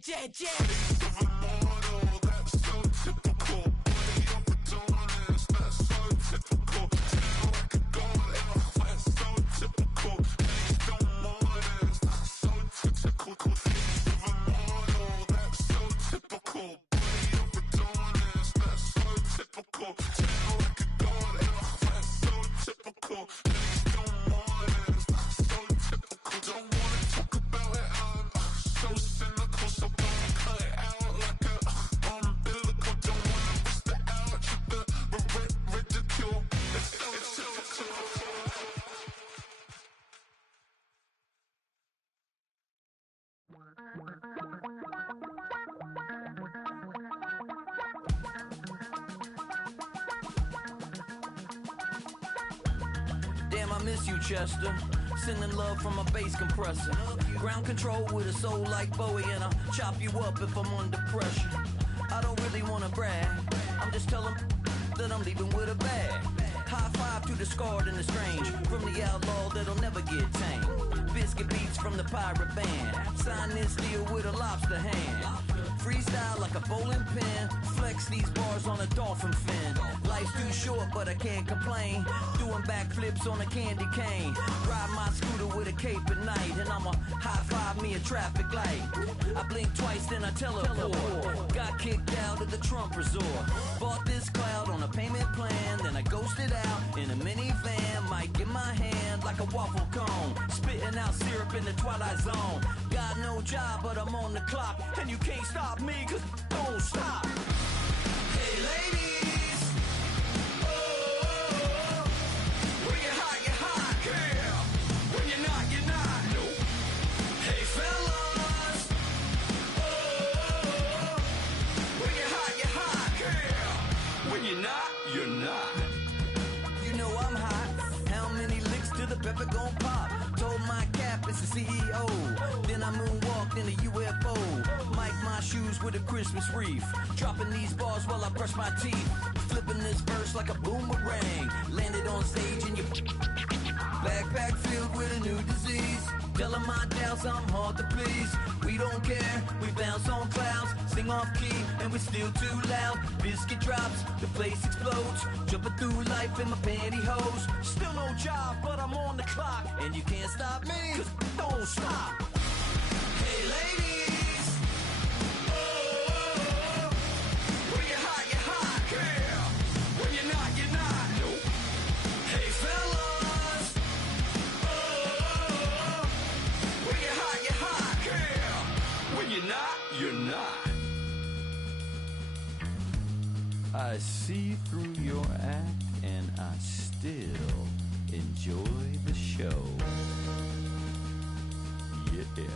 jet, jet, jet. Supermodel, that's so typical. Body up and honest, that's so typical. Tell like a girl, that's so typical. Please don't mind us, that's so typical. Supermodel, that's so typical. Body up and honest, that's so typical. Tell like a girl, that's so typical. Please don't mind us, that's so typical. Don't wanna talk about it, I'm so cynical, so don't cut it out like a umbilical. Don't wanna risk the ouch with the ridicule. It's so typical. Damn, I miss you, Chester. Sending love from a bass compressor. Ground control with a soul like Bowie, and I'll chop you up if I'm under pressure. I don't really wanna brag, I'm just telling that I'm leaving with a bag. High five to the scarred and the strange, from the outlaw that'll never get tamed. Biscuit beats from the pirate band, sign this deal with a lobster hand. Freestyle like a bowling pin, flex these bars on a dolphin fin. Life's too short but I can't complain, doing backflips on a candy cane. Ride my scooter with a cape at night, and I'ma high five me a traffic light. I blink twice then I teleport, got kicked out of the Trump resort. Bought this cloud on a payment plan, then I ghosted out in a minivan. Mic in my hand like a waffle cone, spitting out syrup in the twilight zone. Got no job but I'm on the clock, and you can't stop me cause don't stop. Hey ladies, oh, when you're hot, yeah. When you're not, nope. Hey fellas, oh, when you're hot, yeah. When you're not, you're not. You know I'm hot, how many licks till the pepper gon' pop? Told my cap it's the CEO, then I moonwalked in a UFO. Mic my shoes with a Christmas wreath, dropping these bars while I brush my teeth. Flipping this verse like a boomerang, landed on stage in your backpack filled with a new disease. Telling my doubts I'm hard to please. We don't care, we bounce on clouds, sing off key and we're still too loud. Biscuit drops, the place explodes, jumping through life in my pantyhose. Still no job but I'm on the clock, and you can't stop me cause don't stop. Hey ladies, oh, when you're hot, yeah. When you're not, nope. Hey fellas, oh, when you're hot, yeah. When you're not, you're not. I see through your act and I still enjoy the show. Yeah.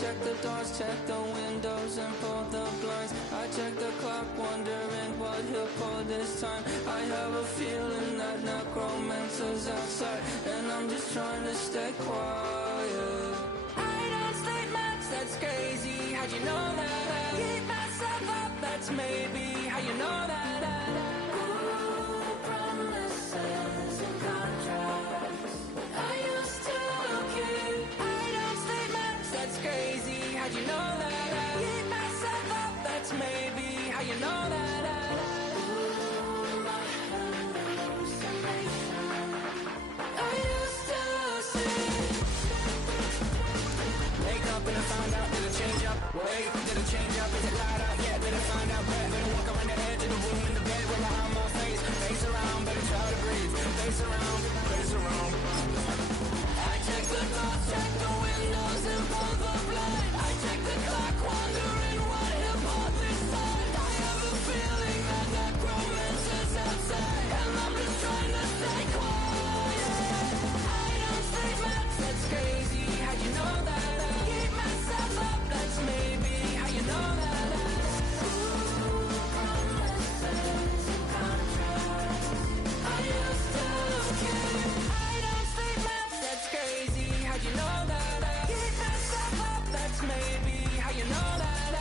check the doors, check the windows, and pull the blinds. I check the clock, wondering what he'll pull this time. I have a feeling that necromancer's outside, and I'm just trying to stay quiet. I don't sleep much, that's crazy. How'd you know that? I keep myself up, that's maybe how you know that. Ooh, promises and contracts I used to keep. I don't sleep much, that's crazy. How'd you know that? I keep myself up, that's maybe how you know that. Ooh, my hallucination I used to see. Wake up and I find out, did it change up? Wait, did it change up? Is it light up? Yeah, did it find out? Better walk around the edge of the room in the bed with my arm on my face. Face around, better try to breathe. Face around, face around. I check the doors, check the windows, and pull the blind. I check the clock, wondering what he'll pull this time. I have a feeling that necromancer's outside, and I'm just trying to stay quiet. I don't sleep much, that's crazy. How'd you know that? Keep myself up, that's maybe how you know that. Ooh, promises and contracts I used to keep. I don't sleep much, that's crazy. How'd you know that? Keep myself up, that's maybe how you know that.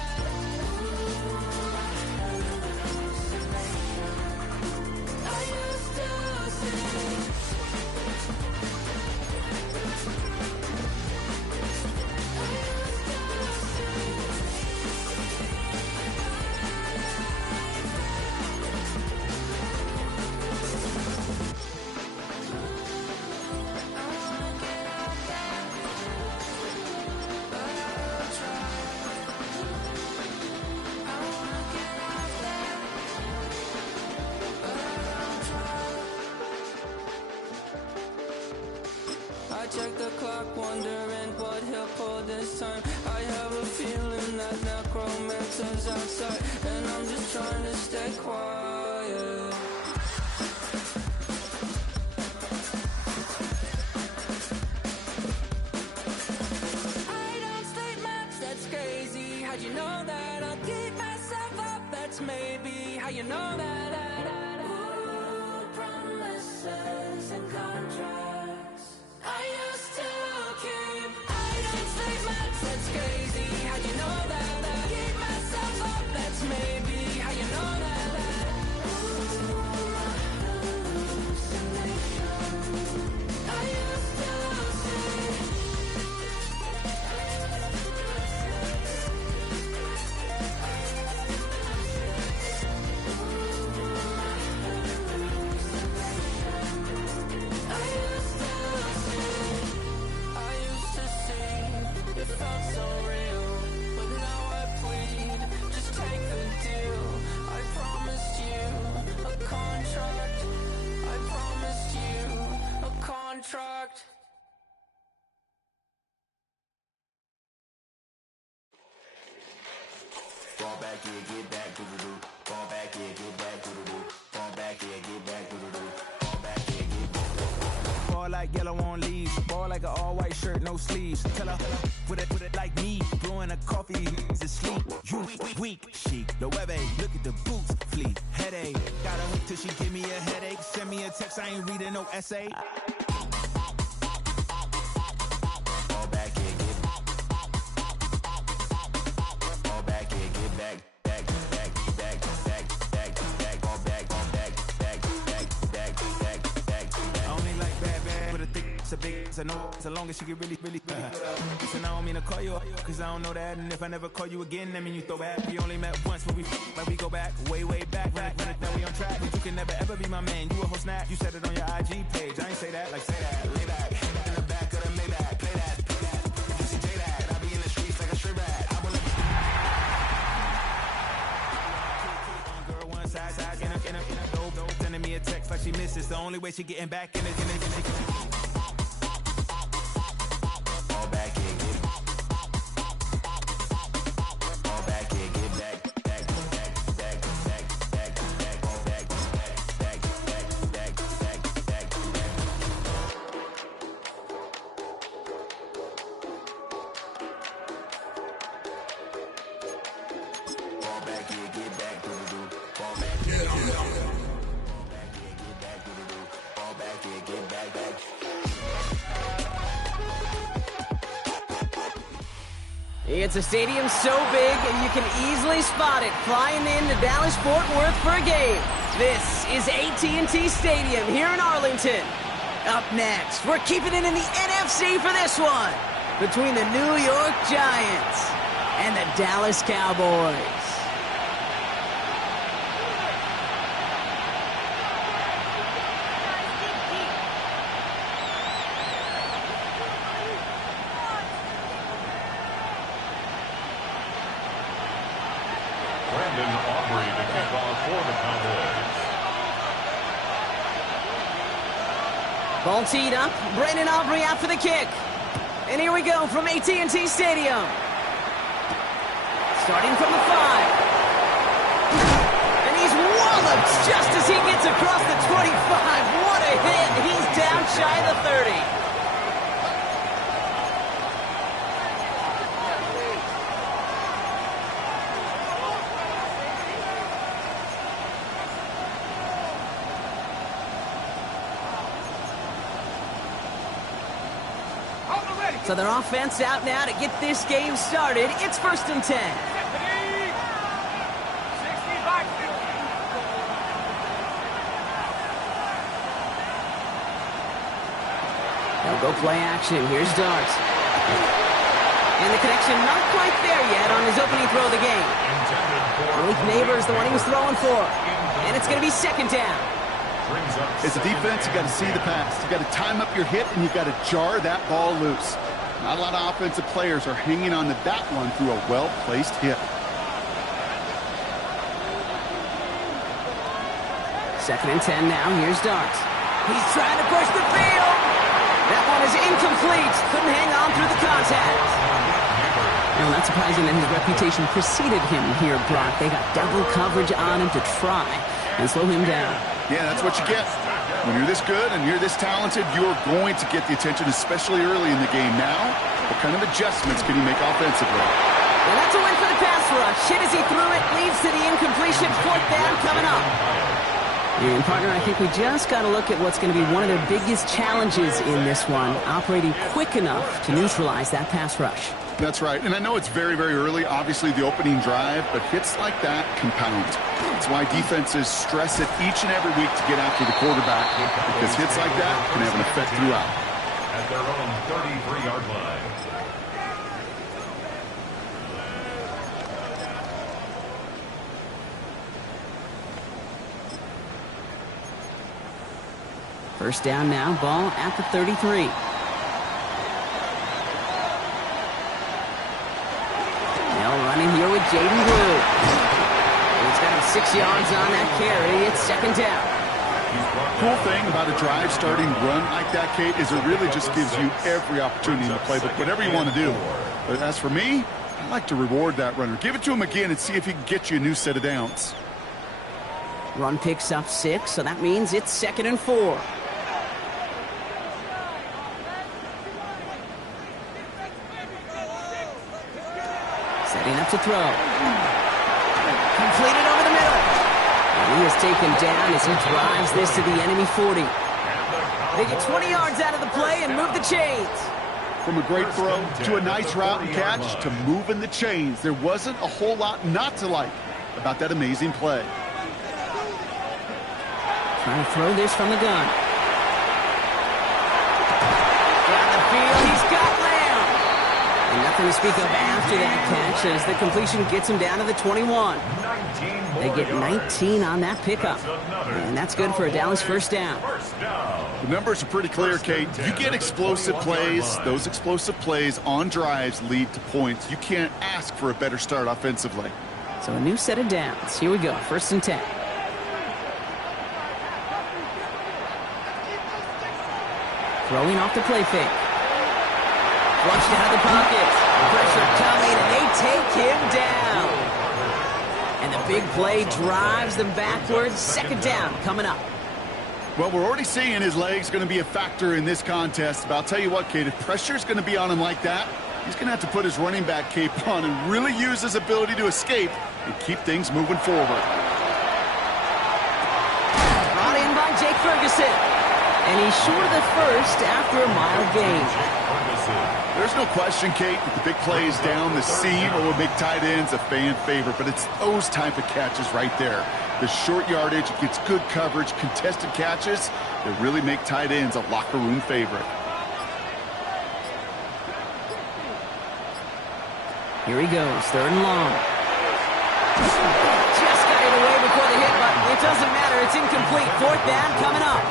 Ooh, my hallucination I used to see. I check the clock, wondering what he'll pull this time. I have a feeling that necromancer's outside, and I'm just trying to stay quiet. I don't sleep much, that's crazy. How'd you know that? I'll keep myself up, that's maybe how you know that. Ooh, promises and contracts I used to keep. I don't sleep much, that's crazy. How'd you know that? Keep myself up, that's maybe how you know that. Ooh, my hallucination I used to see. It felt so real, but now I plead, just take the deal. I promised you a contract. I promised you a contract. Fall back here, get back, doo-doo-doo. Fall back here, get back, doo-doo-doo. Fall back here, get back, doo-doo-doo. Fall back here, get back. Ball like yellow on leaves. Ball like an all-white shirt, no sleeves. Tell her, put it like me. Blowing a coffee, he's asleep. You weak, chic. The web look at the boots, fleet. Headache, gotta wait till she give me a headache. Send me a text, I ain't reading no essay. Fall back here, get back. Fall back here, get back. Back, back, back, back, back, back. Fall back, fall back, back, back, back, back, back, back. I only like bad, with a thick, it's a big, it's a no, so long as she can really. Listen, I don't mean to call you up, cause I don't know that, and if I never call you again, that mean you throw back. We only met once, but we go back, way back, right, now we on track, but you can never ever be my man, you a whole snap, you said it on your IG page, I ain't say that, like say that, lay back, in the back of the Maybach, play that, you see J that, I be in the streets like a straight rat, I will girl one side, in a dope, sending me a text like she misses, the only way she getting back in it. Fall back here, get back. Fall back here, get back. Back, back, back, back, back, back. Fall back, back, back, back, back, back, back, back. It's a stadium so big you can easily spot it flying into Dallas-Fort Worth for a game. This is AT&T Stadium here in Arlington. Up next, we're keeping it in the NFC for this one, between the New York Giants and the Dallas Cowboys. Brandon Aubrey to kick off for the Cowboys. Ball teed up. Brandon Aubrey out for the kick. And here we go from AT&T Stadium. Starting from the 5. And he's walloped just as he gets across the 25. What a hit. He's down shy of the 30. So their offense out now to get this game started. It's 1st and 10. They'll go play action. Here's Dart. And the connection not quite there yet on his opening throw of the game. Malik Neighbors, the one he was throwing for. And it's going to be 2nd down. As a defense, you got to see the pass. You got to time up your hit, and you got to jar that ball loose. Not a lot of offensive players are hanging on to that one through a well-placed hit. 2nd and 10 now. Here's Dart. He's trying to push the field. That one is incomplete. Couldn't hang on through the contact. Now, not surprising that his reputation preceded him here, Brock. They got double coverage on him to try and slow him down. Yeah, that's what you get. When you're this good and you're this talented, you're going to get the attention, especially early in the game. Now, what kind of adjustments can you make offensively? And that's a win for the pass rush. Hit as he threw it, leads to the incompletion. 4th down coming up. And, partner, I think we just got to look at what's going to be one of their biggest challenges in this one, operating quick enough to neutralize that pass rush. That's right. And I know it's very, very early, obviously the opening drive, but hits like that compound. That's why defenses stress it each and every week to get after the quarterback, because hits like that can have an effect throughout. At their own 33-yard line. First down now, ball at the 33. Running here with Jaden Blue. He's got him 6 yards on that carry. It's 2nd down. Cool thing about a drive starting run like that, Kate, is it really just gives you every opportunity in the playbook, whatever you want to do. But as for me, I like to reward that runner. Give it to him again and see if he can get you a new set of downs. Run picks up 6, so that means it's 2nd and 4. Setting up to throw. Completed over the middle. And he is taken down as he drives this to the enemy 40. They get 20 yards out of the play and move the chains. From a great throw to a nice route and catch to moving the chains, there wasn't a whole lot not to like about that amazing play. Trying to throw this from the gun. Down the field, he's got Lamb. And nothing to speak of after that catch as the completion gets him down to the 21. They get 19 on that pickup. And that's good for a Dallas 1st down. The numbers are pretty clear, Kate. You get explosive plays. Those explosive plays on drives lead to points. You can't ask for a better start offensively. So a new set of downs. Here we go. 1st and 10. Throwing off the play fake. Flushed out of the pocket. Pressure coming, and they take him down. And the big play drives them backwards. 2nd down coming up. Well, we're already seeing his legs going to be a factor in this contest. But I'll tell you what, Kate, if pressure's going to be on him like that, he's going to have to put his running back cape on and really use his ability to escape and keep things moving forward. Brought in by Jake Ferguson. And he's short of the first after a mile gain. There's no question, Kate, that the big plays down the seam or would make tight ends a fan favorite, but it's those type of catches right there. The short yardage, it gets good coverage, contested catches that really make tight ends a locker room favorite. Here he goes, 3rd and long. Just got it away before the hit button. It doesn't matter, it's incomplete. 4th down coming up.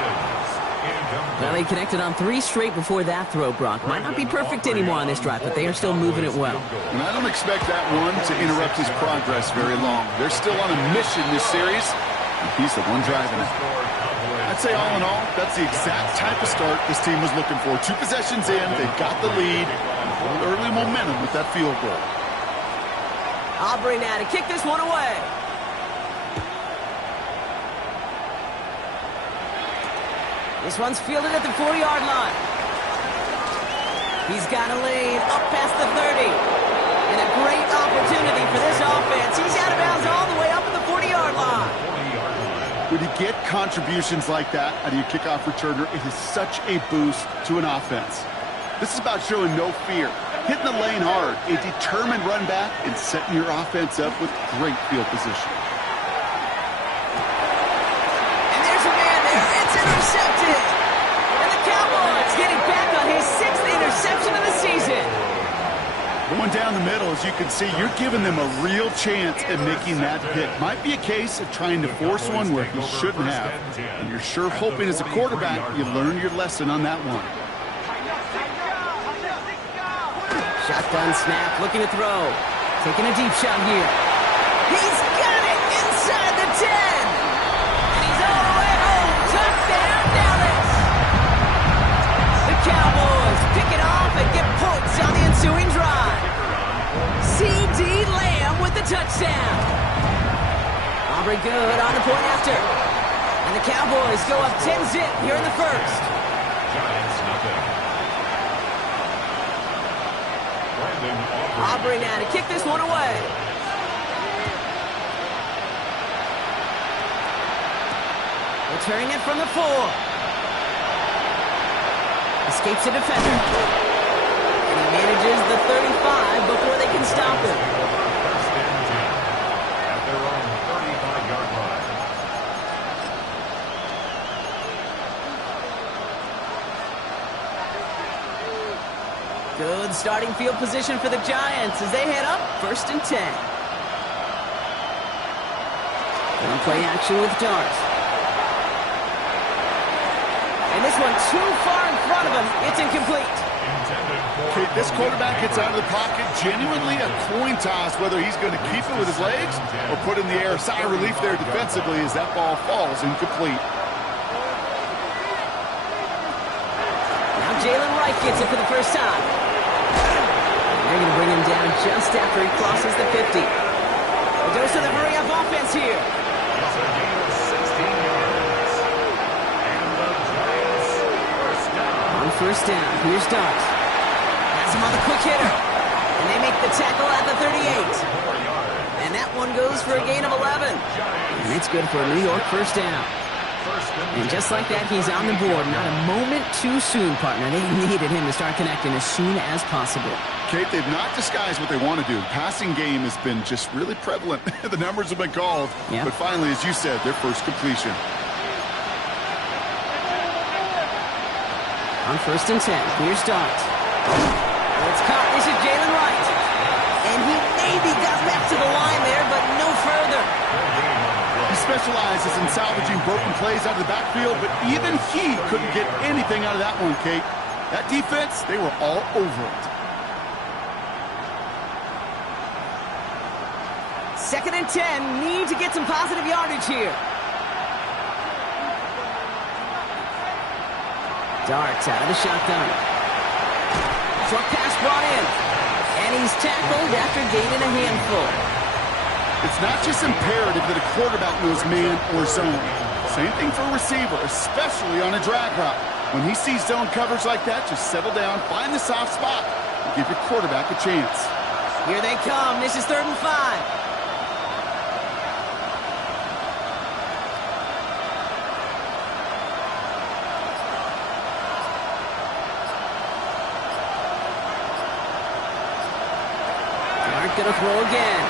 Well, they connected on 3 straight before that throw, Brock. Might not be perfect anymore on this drive, but they are still moving it well. And I don't expect that one to interrupt his progress very long. They're still on a mission this series, and he's the one driving it. I'd say all in all, that's the exact type of start this team was looking for. 2 possessions in, they've got the lead, early momentum with that field goal. Aubrey now to kick this one away. This one's fielded at the 40-yard line. He's got a lane up past the 30. And a great opportunity for this offense. He's out of bounds all the way up at the 40-yard line. When you get contributions like that out of your kickoff returner, it is such a boost to an offense. This is about showing no fear, hitting the lane hard, a determined run back, and setting your offense up with great field position. Intercepted. And the Cowboys getting back on his 6th interception of the season. Going down the middle, as you can see, you're giving them a real chance at making that hit. Might be a case of trying to force one where he shouldn't have. And you're sure hoping as a quarterback you learn your lesson on that one. Shotgun snap, looking to throw. Taking a deep shot here. He's got it inside the 10. And he's all the way home. Touchdown, Dallas. The Cowboys pick it off and get points on the ensuing drive. C.D. Lamb with the touchdown. Aubrey good on the point after. And the Cowboys go up 10-zip here in the first. Giants nothing. Aubrey now to kick this one away. Returning it from the 4. Escapes a defender. And he manages the 35 before they can stop him. First and 10 at their own 35-yard line. Good starting field position for the Giants as they head up 1st and 10. One play action with Darts. And this one too far in front of him. It's incomplete. Okay, this quarterback gets out of the pocket, genuinely a coin toss whether he's going to keep it with his legs or put in the air. Sigh of relief there defensively as that ball falls incomplete. Now Jalen Wright gets it for the first time. They're going to bring him down just after he crosses the 50. A dose of the hurry-up offense here. It's a gain of 16 yards. And the Giants first down. On first down, here's Darts. Has him on the quick hitter. And they make the tackle at the 38. And that one goes for a gain of 11. And it's good for a New York first down. And just like that, he's on the board. Not a moment too soon, partner. They needed him to start connecting as soon as possible. Kate, they've not disguised what they want to do. Passing game has been just really prevalent. The numbers have been called. Yep. But finally, as you said, their first completion. On first and 10, here's Darts. It's caught. This is Jalen Wright. And he maybe got back to the line there, but no further. He specializes in salvaging broken plays out of the backfield, but even he couldn't get anything out of that one, Kate. That defense, they were all over it. 2nd and 10, need to get some positive yardage here. Darts out of the shotgun. Short pass brought in. And he's tackled after gaining a handful. It's not just imperative that a quarterback knows man or zone. Same thing for a receiver, especially on a drag route. When he sees zone coverage like that, just settle down, find the soft spot, and give your quarterback a chance. Here they come. This is 3rd and 5. gonna throw again.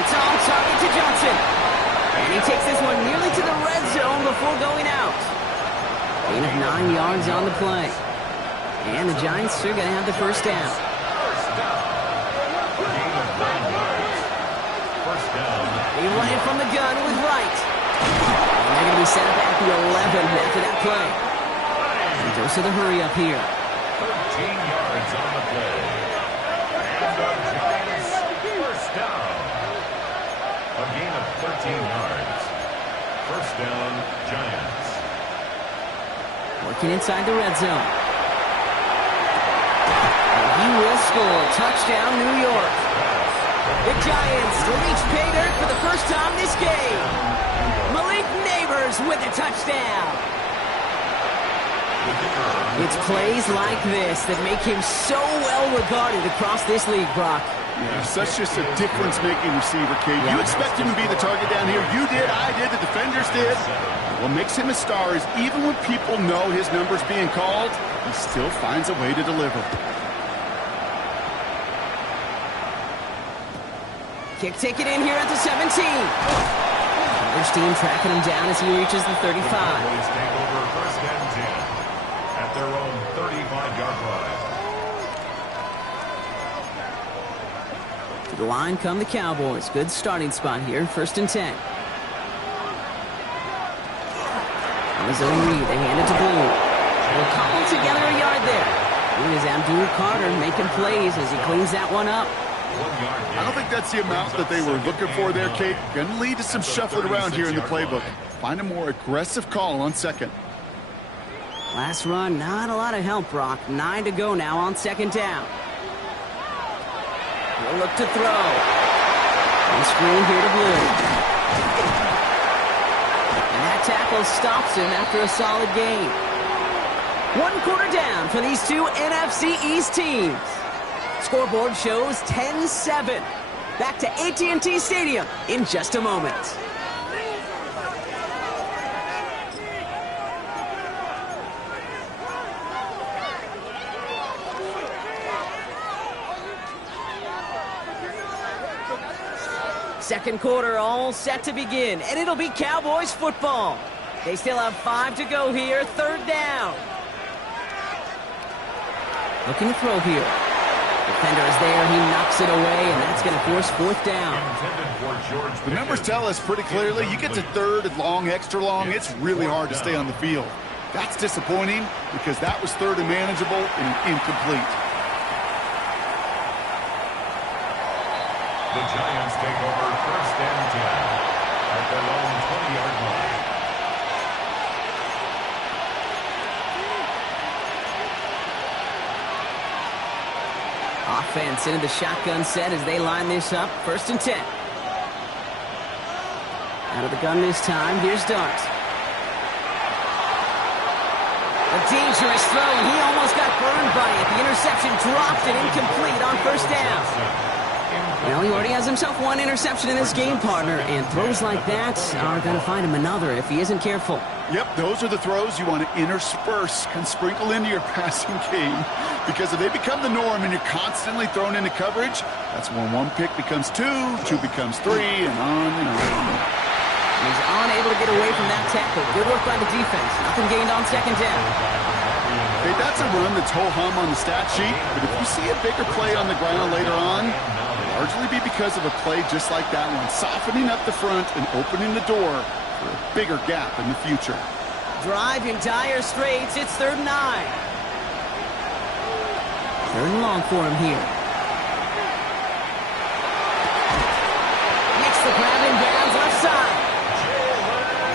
It's on target to Johnson. And he takes this one nearly to the red zone before going out. Gain of 9 yards on the play. And the Giants are gonna have the first down. First down. Gain of 9 yards. First down. They run it from the gun with Wright. And they're going to be set up at the 11 after that play. He goes to the hurry up here. 13 yards on the play. And the Giants first down. A gain of 13 yards. First down, Giants. Working inside the red zone. And he will score. Touchdown, New York. The Giants reach pay dirt for the first time this game. Malik Neighbors with a touchdown. It's plays like this that make him so well regarded across this league, Brock. Yeah, such just a difference-making receiver, Kate. You expect him to be the target down here. You did, I did, the defenders did. What makes him a star is even when people know his number's being called, he still finds a way to deliver. Kick taken in here at the 17. Coverage team tracking him down as he reaches the 35. Cowboys take over first and 10 at their own 35-yard line. To the line come the Cowboys. Good starting spot here, first and 10. On his own read, they hand it to Blue. They'll cobble together a yard there. It is Abdul Carter making plays as he cleans that one up. I don't think that's the amount that they were looking for there, Kate. Going to lead to some shuffling around here in the playbook. Find a more aggressive call on second. Last run, not a lot of help, Brock. 9 to go now on second down. He'll look to throw. And screen here to Blue. And that tackle stops him after a solid gain. 1 quarter down for these two NFC East teams. Scoreboard shows 10-7. Back to AT&T Stadium in just a moment. Second quarter all set to begin, and it'll be Cowboys football. They still have 5 to go here, third down. Looking to throw here. Defender is there, he knocks it away, and that's going to force fourth down. The numbers tell us pretty clearly, you get to third and long, extra long, it's really hard to stay on the field. That's disappointing because that was third and manageable and incomplete. The Giants take over first and 10 at their own 20-yard line. Offense into the shotgun set as they line this up. First and 10. Out of the gun this time. Here's Dart. A dangerous throw, and he almost got burned by it. The interception dropped and incomplete on first down. Well, he already has himself 1 interception in this game, partner, and throws like that are going to find him another if he isn't careful. Yep, those are the throws you want to intersperse and sprinkle into your passing game, because if they become the norm and you're constantly thrown into coverage, that's when 1 pick becomes 2, 2 becomes 3, and on and on. He's unable to get away from that tackle. Good work by the defense. Nothing gained on second down. Okay, that's a run that's ho-hum on the stat sheet, but if you see a bigger play on the ground later on, it'll largely be because of a play just like that one, softening up the front and opening the door for a bigger gap in the future. Drive in dire straits. It's third and 9. Third and long for him here. Makes the grab in bounds left side.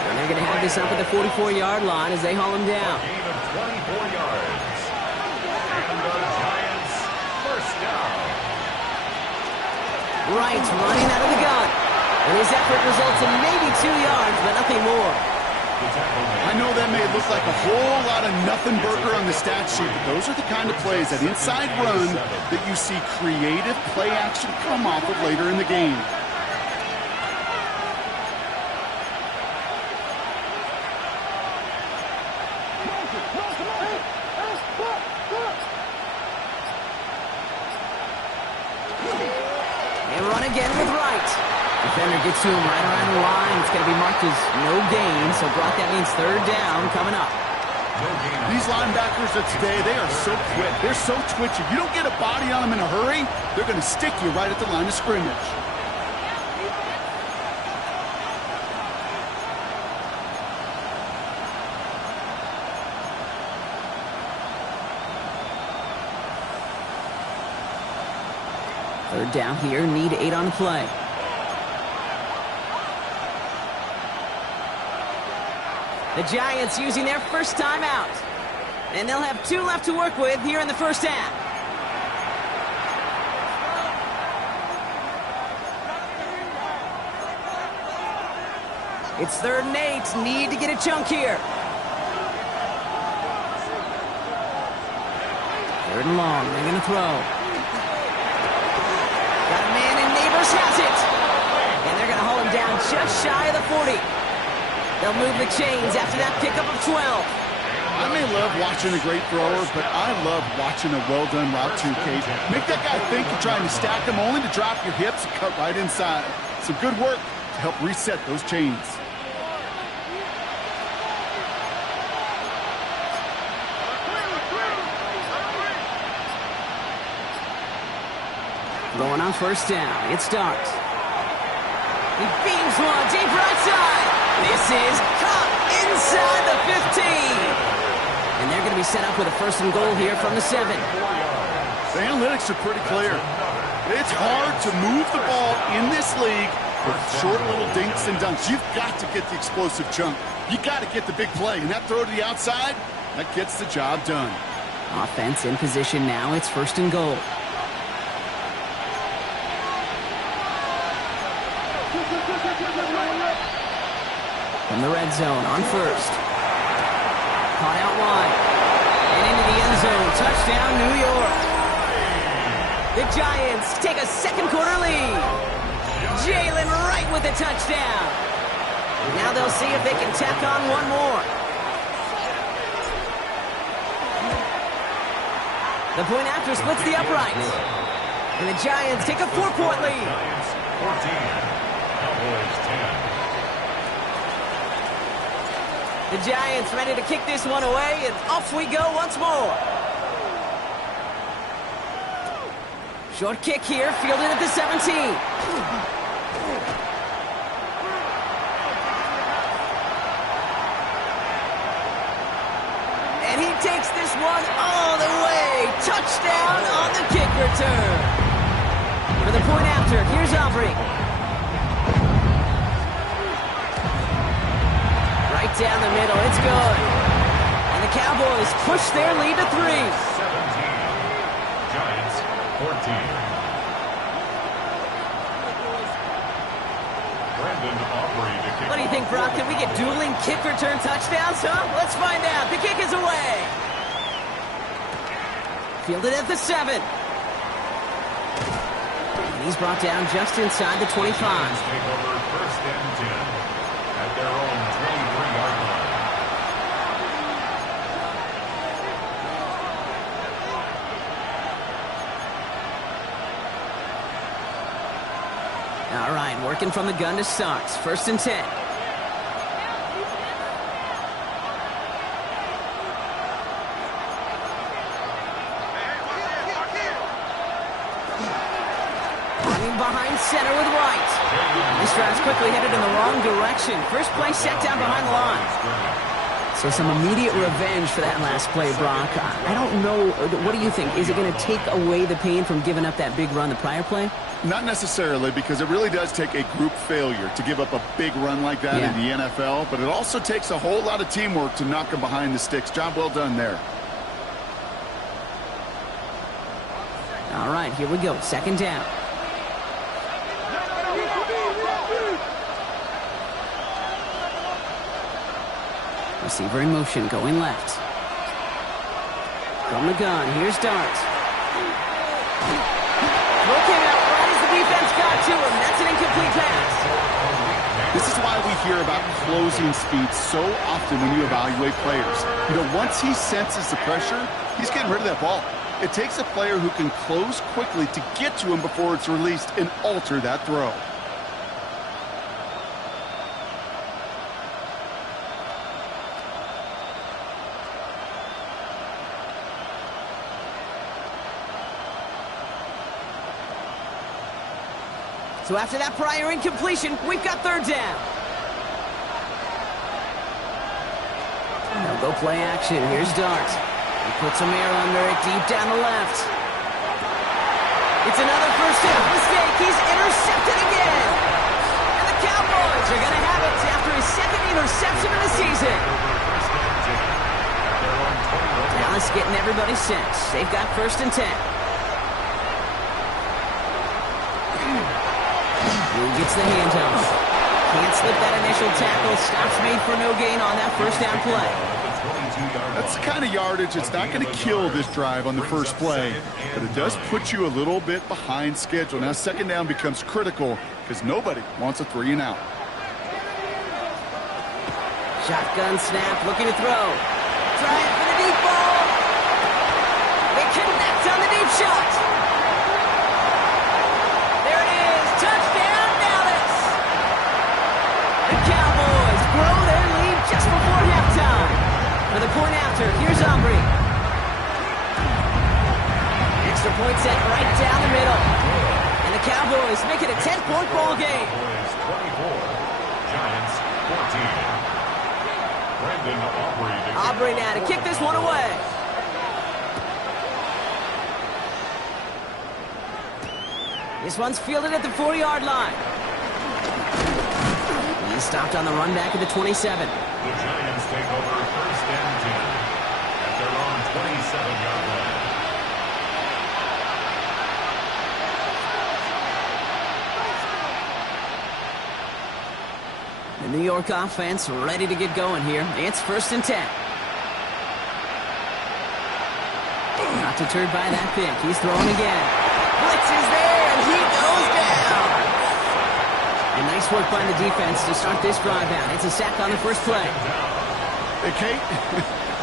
And they're going to have this up at the 44-yard line as they haul him down. Gain of 24 yards. And the Giants first down. Wright running out of the gun. And his effort results in maybe 2 yards, but nothing more. I know that may look like a whole lot of nothing burger on the stat sheet, but those are the kind of plays, that inside run, that you see creative play action come off of later in the game. run again with Wright. Defender gets to him right around the line. It's going to be marked as no gain. So, Brock, that means third down coming up. These linebackers of today, they are so quick. They're so twitchy. You don't get a body on them in a hurry, they're going to stick you right at the line of scrimmage. Third down here, need 8 on the play. The Giants using their first time out. And they'll have 2 left to work with here in the first half. It's 3rd and 8. Need to get a chunk here. 3rd and long. They're going to throw. Got a man, and Neighbors has it. And they're going to haul him down just shy of the 40. They'll move the chains after that pickup of 12. I may love watching a great thrower, but I love watching a well-done route too, Kate. Make that guy think you're trying to stack him only to drop your hips and cut right inside. Some good work to help reset those chains. Going on first down. It starts. He beams one deep right side. This is caught inside the 15. And they're going to be set up with a 1st and goal here from the 7. The analytics are pretty clear. It's hard to move the ball in this league with short little dinks and dunks. You've got to get the explosive chunk. You got to get the big play. And that throw to the outside, that gets the job done. Offense in position now. It's 1st and goal. From the red zone on 1st. Caught out wide. And into the end zone. Touchdown, New York. The Giants take a 2nd quarter lead. Jalen Wright with the touchdown. Now they'll see if they can tack on one more. The point after splits the uprights. And the Giants take a 4-point lead. Giants 14, Cowboys 10. The Giants ready to kick this one away, and off we go once more. Short kick here, fielded at the 17. And he takes this one all the way. Touchdown on the kick return. For the point after, here's Aubrey. Right down the middle, it's good. And the Cowboys push their lead to 3. 17, Giants 14. Brandon Aubrey to kick. What do you think, Brock? Can we get dueling kick return touchdowns, huh? Let's find out. The kick is away. Fielded at the 7. And he's brought down just inside the 25. Giants take over 1st and 10 at their own 23-yard line. All right, working from the gun to start. 1st and 10. Running behind center with Wright. This drive's quickly headed in the wrong direction. First play set down behind the line. So some immediate revenge for that last play, Brock. I don't know. What do you think? Is it going to take away the pain from giving up that big run the prior play? Not necessarily, because it really does take a group failure to give up a big run like that in the NFL, but it also takes a whole lot of teamwork to knock them behind the sticks. Job well done there. All right, here we go. 2nd down. Receiver in motion, going left. From the gun, here's Dart. Looking out right as the defense got to him. That's an incomplete pass. This is why we hear about closing speed so often when you evaluate players. You know, once he senses the pressure, he's getting rid of that ball. It takes a player who can close quickly to get to him before it's released and alter that throw. So after that prior incompletion, we've got third down. They'll go play action. Here's Dart. He puts some air under it deep down the left. It's another first down mistake. He's intercepted again. And the Cowboys are going to have it after his second interception of the season. Dallas getting everybody set. They've got 1st and 10. Who gets the handoff? Can't slip that initial tackle. Stops made for no gain on that first down play. That's the kind of yardage it's not going to kill this drive on the first play, but it does put you a little bit behind schedule. Now second down becomes critical because nobody wants a 3 and out. Shotgun snap, looking to throw. Trying for the deep ball. They connect on the deep shot. There it is. Touchdown, Dallas. The Cowboys grow their lead just before halftime. For the point after, here's Aubrey. Extra point set right down the middle. And the Cowboys make it a 10-point ball game. Cowboys 24, Giants 14. Brandon Aubrey now to kick this one away. This one's fielded at the 40-yard line. He's stopped on the run back at the 27. The Giants take over 1st and 10 at their own 27-yard line. The New York offense ready to get going here. It's 1st and 10. Not deterred by that pick. He's throwing again. Blitz is there, and he goes down. And nice work by the defense to start this drive out. It's a sack on the first play. Hey, Kate,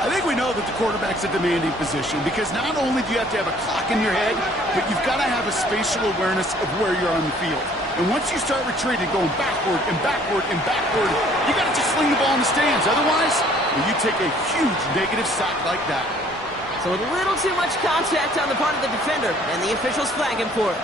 I think we know that the quarterback's a demanding position because not only do you have to have a clock in your head, but you've got to have a spatial awareness of where you're on the field. And once you start retreating, going backward and backward and backward, you got to just sling the ball in the stands. Otherwise, you take a huge negative sack like that. So a little too much contact on the part of the defender, and the officials flag him for it.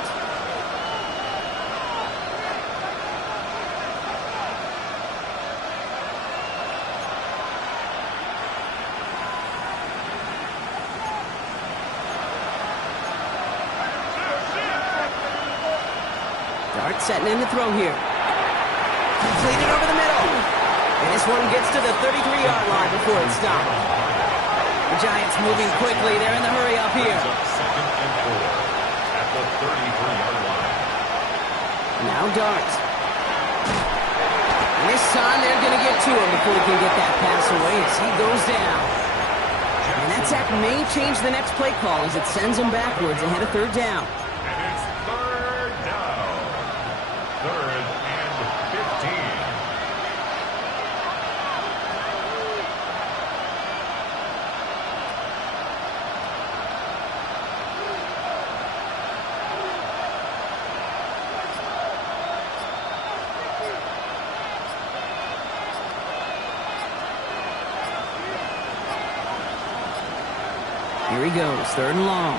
Dart setting in the throw here. Completed over the middle. And this one gets to the 33-yard line before it's stopped. The Giants moving quickly. They're in the hurry up here. 2nd and 4 at the 33-yard line. Now Dart. And this time they're going to get to him before he can get that pass away as he goes down. And that sack may change the next play call as it sends him backwards ahead of 3rd down. And it's 3rd down. 3rd and 15. Here he goes, 3rd and long.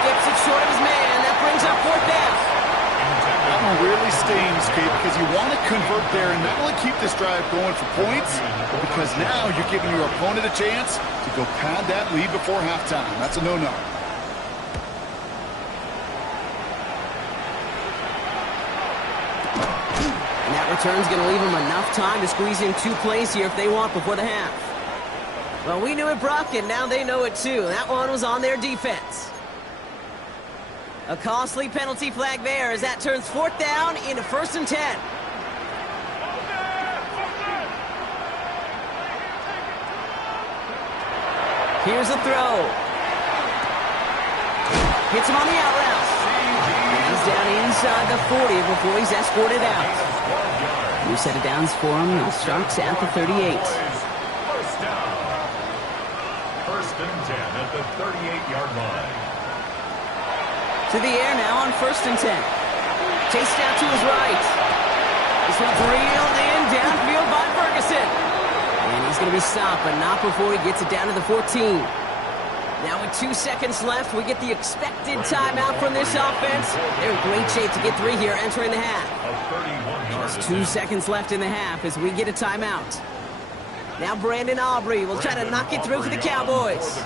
Skips it short of his man. That brings up 4th down. That one really stings, Kate, because you want to convert there and not only keep this drive going for points, but because now you're giving your opponent a chance to go pad that lead before halftime. That's a no-no. And that return's going to leave them enough time to squeeze in 2 plays here if they want before the half. Well, we knew it, Brock, and now they know it too. That one was on their defense. A costly penalty flag there as that turns 4th down into 1st and 10. Here's a throw. Hits him on the out route. He's down inside the 40 before he's escorted out. New set of downs for him. He starts at the 38. First and 10 at the 38-yard line. To the air now on 1st and 10. Chased out to his right. This one's reeled in downfield by Ferguson. And he's going to be stopped, but not before he gets it down to the 14. Now with 2 seconds left, we get the expected timeout from this offense. They're in great shape to get 3 here entering the half. Just 2 seconds left in the half as we get a timeout. Now Brandon Aubrey will try to knock it through for the Cowboys.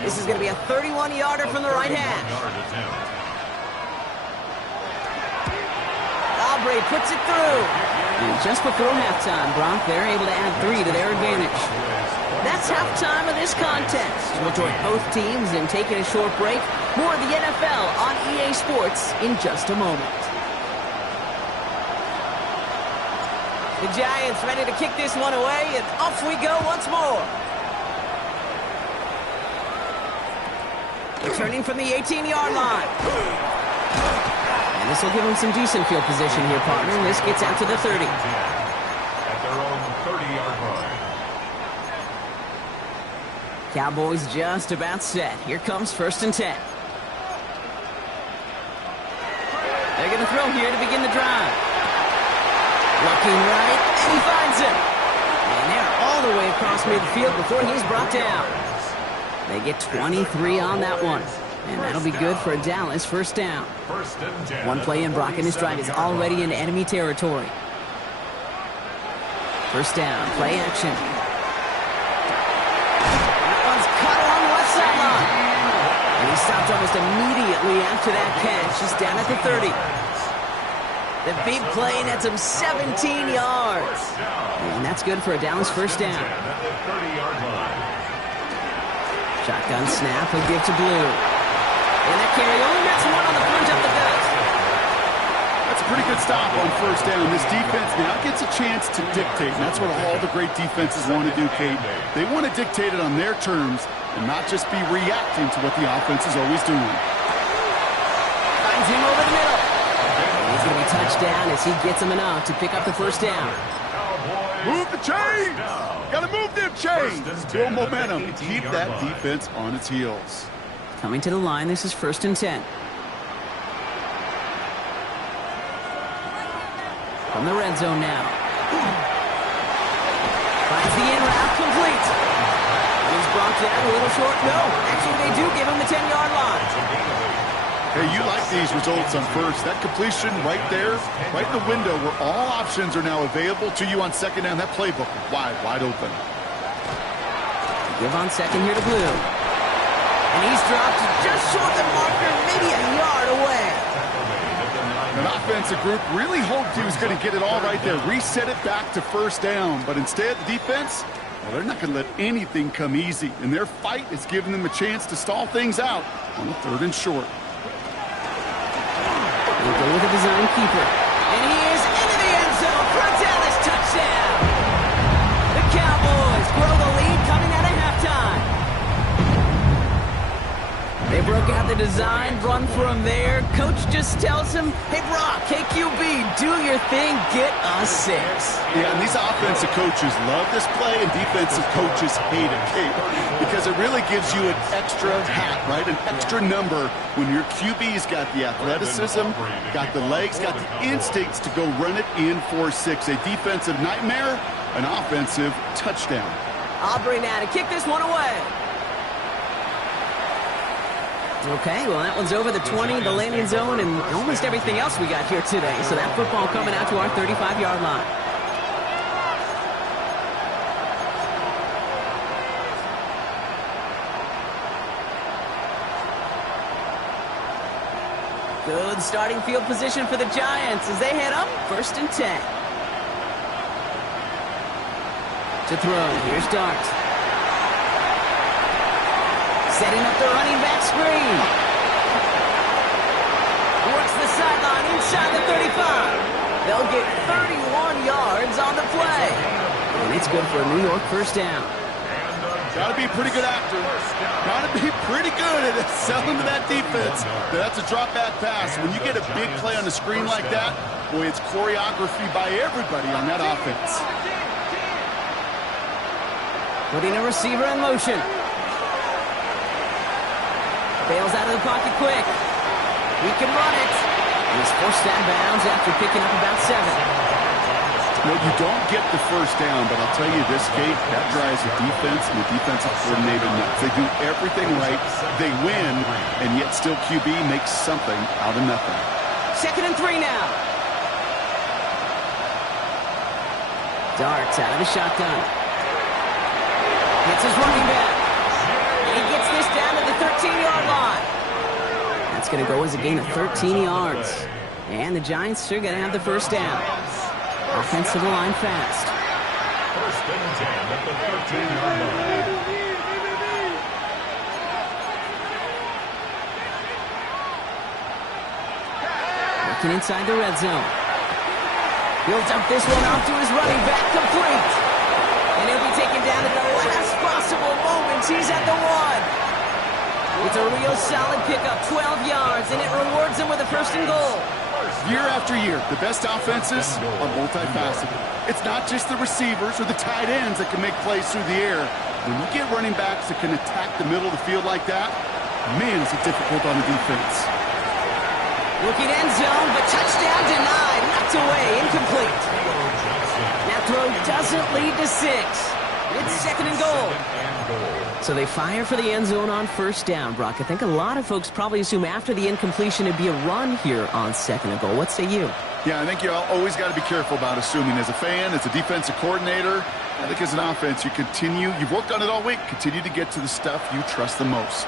This is going to be a 31-yarder from the right hash. Aubrey puts it through. And just before halftime, Brock, they're able to add 3 to their advantage. That's halftime of this contest. We'll join both teams in taking a short break. More of the NFL on EA Sports in just a moment. The Giants ready to kick this one away, and off we go once more. Returning from the 18-yard line. And this will give them some decent field position here, partner. This gets out to the 30. At their own 30-yard line. Cowboys just about set. Here comes 1st and 10. They're going to throw here to begin the drive. Looking right, and he finds him. And they're all the way across midfield before he's brought down. They get 23 on that one. And that'll be good for a Dallas 1st down. 1st and 10. One play in, Brock, and his drive is already in enemy territory. 1st down, play action. That one's caught along the left sideline. And he stopped almost immediately after that catch. He's down at the 30. The big play nets him 17 yards. And that's good for a Dallas 1st down. Shotgun snap, he'll give to Blue. And that carry only nets 1 on the plunge up the gut. That's a pretty good stop on 1st down. This defense now gets a chance to dictate, and that's what all the great defenses want to do, Kate. They want to dictate it on their terms and not just be reacting to what the offense is always doing. Finds him over the middle. He's going to be touchdown as he gets him enough to pick up the 1st down. Move the chains! Got to move them chains! Build momentum. Keep that defense on its heels. Coming to the line, this is 1st and 10. From the red zone now. Finds the in route complete. He's brought down a little short. No, actually they do give him the 10-yard line. Hey, you like these results on 1st. That completion right there, right in the window where all options are now available to you on 2nd down. That playbook wide open. Give on 2nd here to Blue. And he's dropped just short of the marker, maybe a yard away. An offensive group really hoped he was going to get it all right there, reset it back to 1st down. But instead, the defense, well, they're not going to let anything come easy. And their fight is giving them a chance to stall things out on the 3rd and short. We'll go with a design keeper. And he is into the end zone for a Dallas touchdown. The Cowboys grow the lead coming out of halftime. They broke out the design, run for him there. Coach just tells him, hey, Brock, KQB, do your thing, get us 6. Yeah, and these offensive coaches love this play, and defensive coaches hate it, Kate, because it really gives you an extra hat, right? An extra number when your QB's got the athleticism, got the legs, got the instincts to go run it in for 6. A defensive nightmare, an offensive touchdown. Aubrey now to kick this one away. Okay, well, that one's over the 20, the landing zone, and almost everything else we got here today. So that football coming out to our 35-yard line. Good starting field position for the Giants as they head up 1st and 10. To throw, here's Dart. Setting up the running back screen. Works the sideline inside the 35. They'll get 31 yards on the play. And it's good for a New York 1st down. Got to be a pretty good actor. Got to be pretty good at selling to that defense. That's a drop back pass. When you get a big play on the screen like that, boy, it's choreography by everybody on that offense. Putting a receiver in motion. Bails out of the pocket quick. He can run it. And he's forced out of bounds after picking up about 7. No, you don't get the first down, but I'll tell you this, Kate, that drives the defense and the defensive coordinator nuts. They do everything right, they win, and yet still QB makes something out of nothing. 2nd and 3 now. Darts out of the shotgun. Hits his running back. And he gets this down to the 13-yard line. That's going to go as a gain of 13 yards. And the Giants are going to have the first down. Offensive line fast. 1st and 10 at the 13-yard line. Working inside the red zone. He'll dump this one off to his running back, complete. And he'll be taken down at the last possible moment. He's at the 1. It's a real solid pickup, 12 yards, and it rewards him with a 1st and goal. Year after year, the best offenses are multifaceted. It's not just the receivers or the tight ends that can make plays through the air. When you get running backs that can attack the middle of the field like that, man, is it difficult on the defense. Looking end zone, but touchdown denied. Knocked away, incomplete. That throw doesn't lead to 6. It's 2nd and goal. So they fire for the end zone on 1st down, Brock. I think a lot of folks probably assume after the incompletion it'd be a run here on 2nd and goal. What say you? Yeah, I think you always got to be careful about assuming. As a fan, as a defensive coordinator, I think as an offense, you've worked on it all week, continue to get to the stuff you trust the most.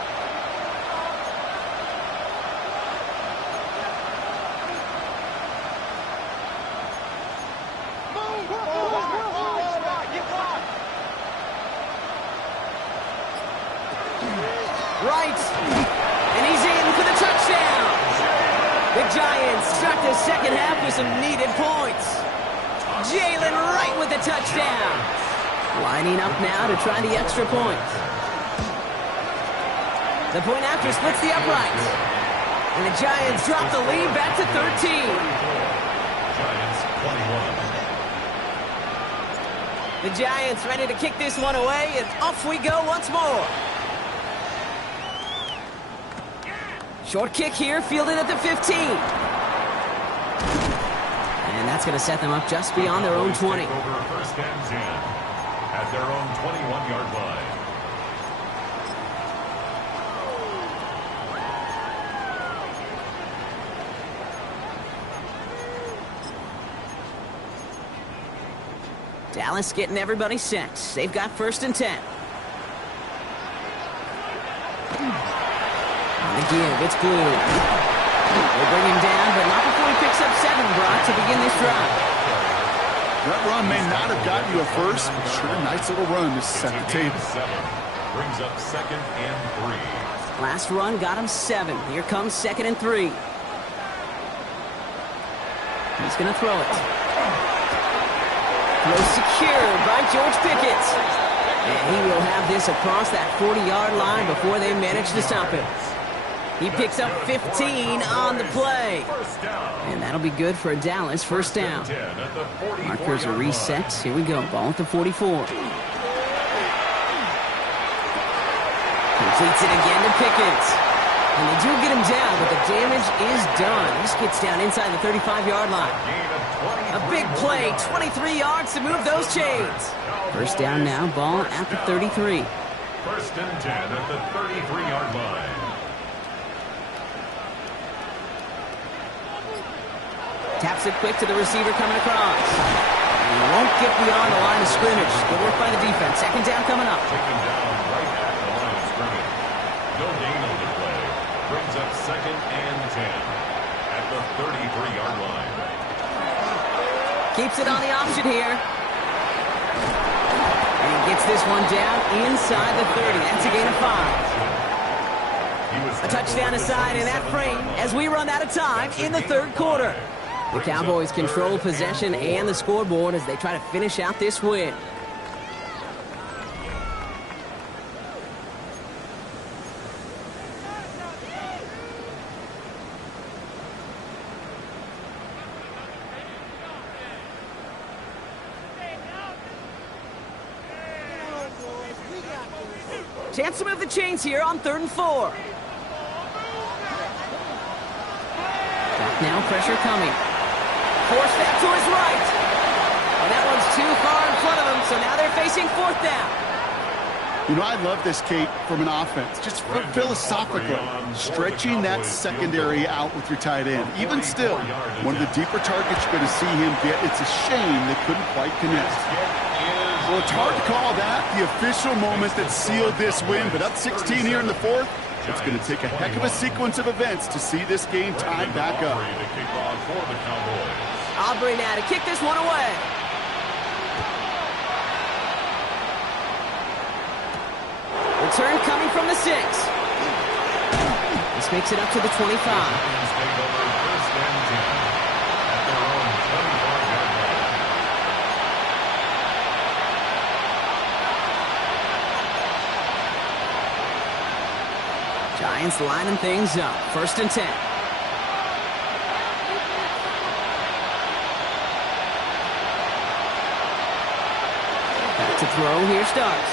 Right, and he's in for the touchdown. The Giants start the second half with some needed points. Jalen Wright with the touchdown. Lining up now to try the extra point. The point after splits the uprights. And the Giants drop the lead back to 13. Giants 21. The Giants ready to kick this one away, and off we go once more. Short kick here, fielded at the 15. And that's going to set them up just beyond their own 20. Over 1st and 10 at their own 21-yard line. Dallas getting everybody set. They've got 1st and 10. Again, it's Blue. They bring him down, but not before he picks up 7, Brock, to begin this drive. That run may not have gotten you a first, but sure, a nice little run to set the table. 7 brings up 2nd and 3. Last run got him 7. Here comes 2nd and 3. He's going to throw it. Throw secured by George Pickett. And he will have this across that 40-yard line before they manage to stop him. He picks up 15 on the play. And that'll be good for Dallas. 1st down. Markers are reset. Here we go. Ball at the 44. Completes it again to Pickett. And they do get him down, but the damage is done. This gets down inside the 35-yard line. A big play. 23 yards to move those chains. 1st down now. Ball at the 33. 1st and 10 at the 33-yard line. Taps it quick to the receiver coming across. And he won't get beyond the line of scrimmage. Good work by the defense. 2nd down coming up. Taken down right at the line of scrimmage. No gain on the play. Brings up 2nd and 10 at the 33-yard line. Keeps it on the option here. And he gets this one down inside the 30. That's a gain of 5. A touchdown aside in that frame as we run out of time in the 3rd quarter. The Cowboys control possession and the scoreboard as they try to finish out this win. Chance to move the chains here on 3rd and 4. now, pressure coming. Force that to his right. And that one's too far in front of him, so now they're facing fourth down. You know, I love this, Kate, from an offense. Just philosophically, stretching that secondary out with your tight end. Even still, one of the deeper targets you're going to see him get. It's a shame they couldn't quite connect. Well, it's hard to call that the official moment that sealed this win, but up 16 here in the fourth, it's going to take a heck of a sequence of events to see this game tied back up. Aubrey now to kick this one away. Return coming from the 6. This makes it up to the 25. Giants lining things up. 1st and 10. Back to throw. Here starts.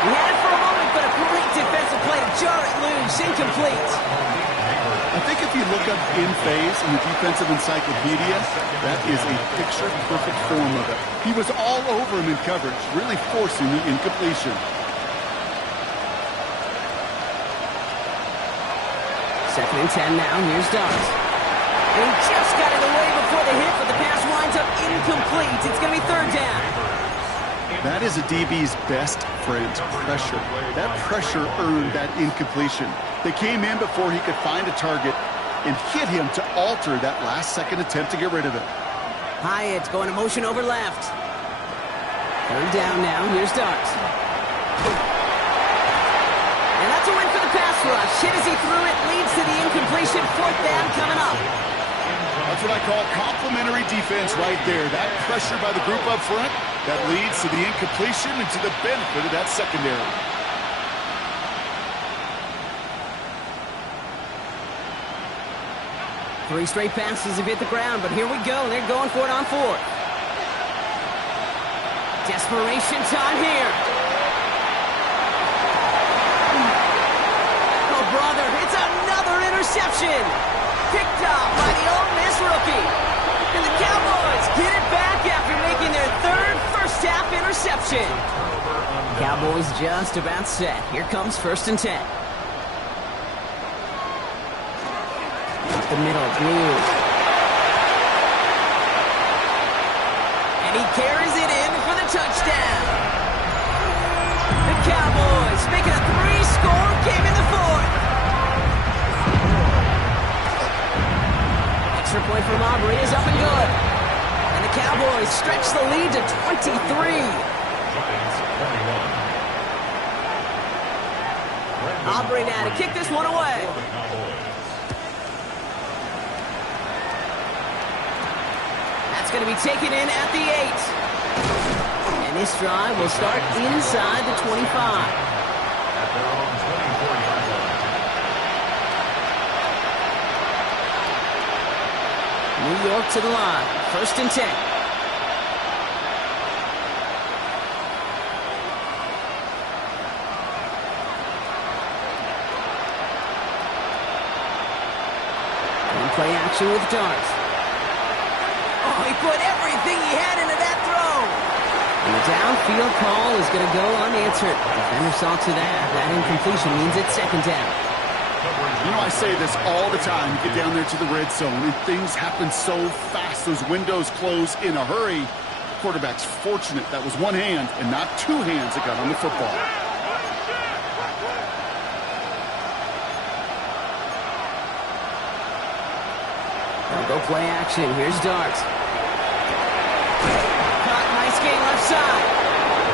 He had it for a moment, but a great defensive play to jar it loose. Incomplete. I think if you look up in phase in the defensive encyclopedia, that is a picture-perfect form of it. He was all over him in coverage, really forcing the incompletion. 2nd and 10 now. Here's Dobbs. And he just got it away before the hit, but the pass winds up incomplete. It's going to be 3rd down. That is a DB's best friend, pressure. That pressure earned that incompletion. They came in before he could find a target and hit him to alter that last-second attempt to get rid of it. Hyatt going to motion over left. 3rd down now. Here's Dobbs. And that's a win for the pass rush. Hit as he threw it, leads to the incompletion. 4th down coming up. That's what I call complimentary defense right there. That pressure by the group up front, that leads to the incompletion and to the benefit of that secondary. Three straight passes have hit the ground, but here we go. They're going for it on 4th. Desperation time here. Oh, brother, it's another interception. Picked up by the Ole Miss rookie. And the Cowboys get it back after making their 3rd first-half interception. Cowboys just about set. Here comes 1st and 10. Up the middle, Blue. And he carries it in for the touchdown. The Cowboys making a 3-score game in the 4th. Extra point from Aubrey is up and good. And the Cowboys stretch the lead to 23. Aubrey now to kick this one away. That's going to be taken in at the 8. And this drive will start inside the 25. New York to the line. 1st and 10. And play action with Darts. Oh, he put everything he had into that throw. And the downfield call is going to go unanswered. Defender saw to that. That incompletion means it's 2nd down. You know, I say this all the time. You get down there to the red zone, and things happen so fast. Those windows close in a hurry. Quarterback's fortunate that was one hand and not 2 hands that got on the football. They'll go play action. Here's Darts. Caught, nice game left side.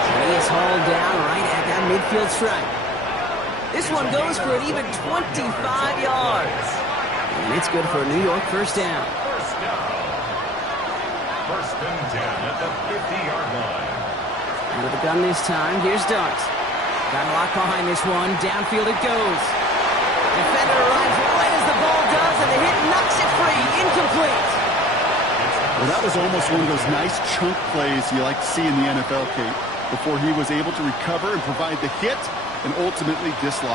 And he is hauled down right at that midfield stripe. This one goes for an even 25 yards. And it's good for a New York 1st down. 1st and 10 at the 50-yard line. And with the gun this time, here's Darts. Got locked behind this one. Downfield it goes. Defender arrives right as the ball does, and the hit knocks it free. Incomplete. Well, that was almost one of those nice chunk plays you like to see in the NFL, Kate, before he was able to recover and provide the hit and ultimately dislodge